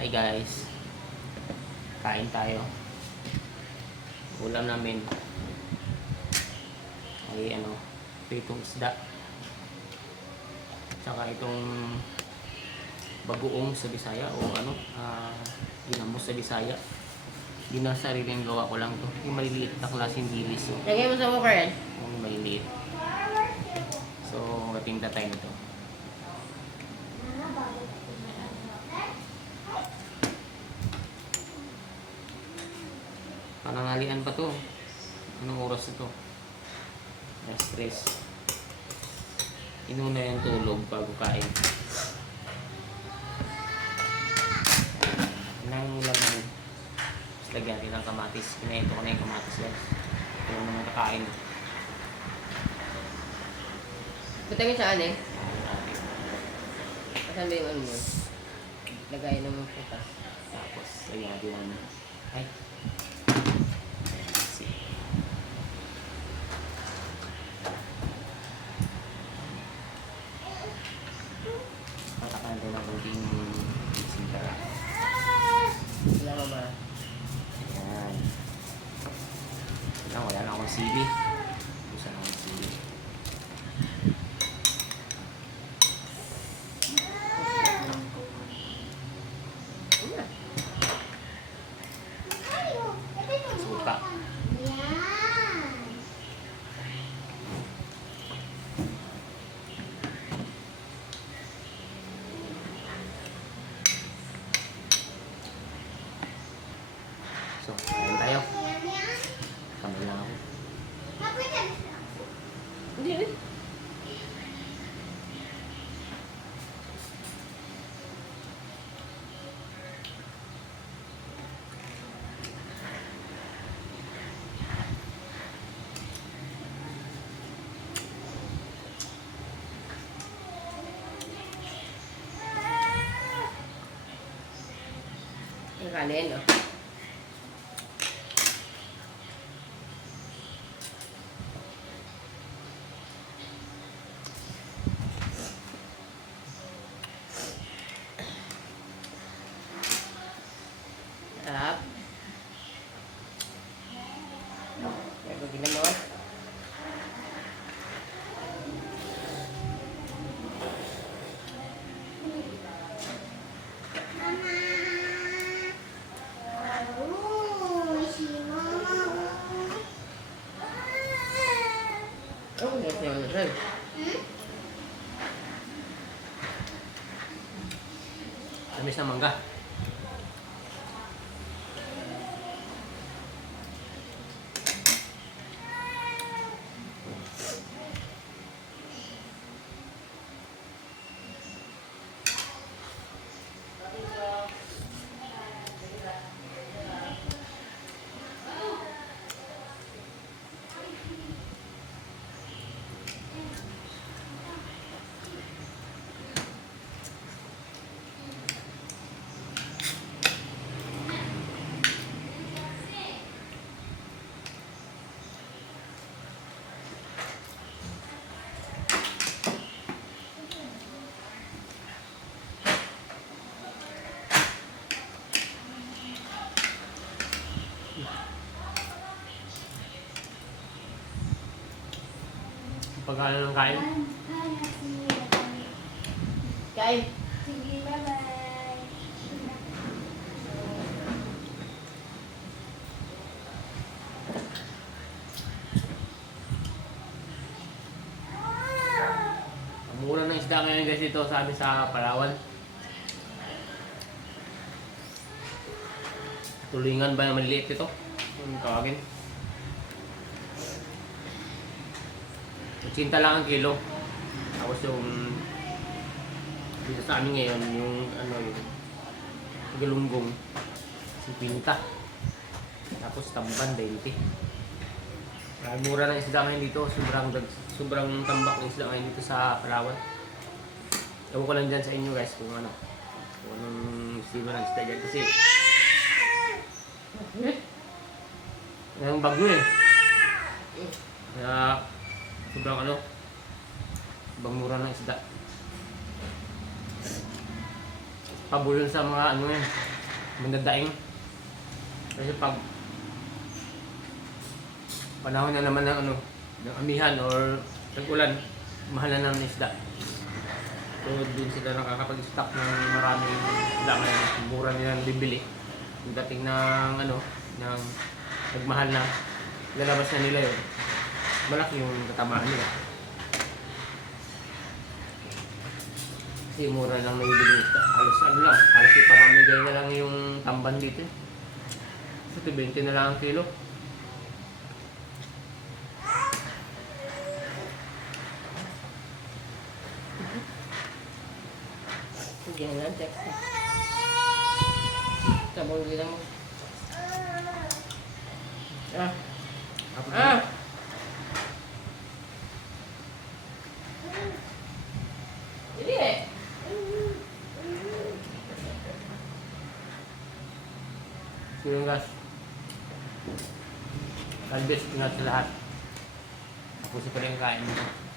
Hi guys, kain tayo. Ulam namin ay pritong isda. Tsaka itong bagoong sa Bisaya o ginamos sa Bisaya. Sariling gawa ko lang to. Yung maliliit na klaseng dilis. Lagyan mo sa cooker yan. Yung maliliit. So, ating tatay nito. Panangalian pa to. Anong oras ito? Stress. Inuna yung tulog bago kain. Nang ulam namin. Tapos lagyan rin ng kamatis. Kinaito ko na yung kamatis guys. Ito yung naman kakain. Butangin saan eh? Saan ba yung ano mo? Lagay ng putas. Tapos lagyan natin ng ay. Patakan din ng kunting sinta. Wala mama. Ayan. Wala na akong sili. Gusto na akong sili. Suka. So, kain tayo. Kamay lang ako. Hindi eh. Yung kanin, no? Sarap. Bago ginamot. Oh, yes, yes. Tamis na mangga. Pagkala ng kain. Kain. Sige, bye-bye. Ang mura ng isda ngayon guys dito sa amin sa Palawan. Tulingan ba yung maliliit ito? Yung tawagin. 80 lang ang kilo. Tapos yung dito sa amin ngayon yung yung galunggong 50. Tapos tamban 20. Mura ng isda ngayon dito. Sobrang tambak ng isda ngayon dito sa Palawan. Ewan ko lang dyan sa inyo guys kung anong estilo ng isda dyan kasi yung bagyo eh. Kaya sobrang sobrang mura ng isda. pabulon sa mga ano yan, mandadaing. Kasi pag panahon na naman ng ano, ng amihan or tag-ulan, mahal na ng isda. So doon sila nakakapag-stock ng maraming isda ngayon, mura nilang bibili. Yung dating ng ano, ng nagmahal na, lalabas na nila yun. Malaki yung katamaan nila. Kasi mura lang nabibili ng isda. Halos ano lang, halos ipamamigay na lang yung tamban dito. So 20 na lang ang kilo. Hindi na lang, text. Sabong din mo. Ah. Tapos Ah! Hindi eh. yung gas. Kalbis, ingat sa lahat. Tapos ito rin kain mo.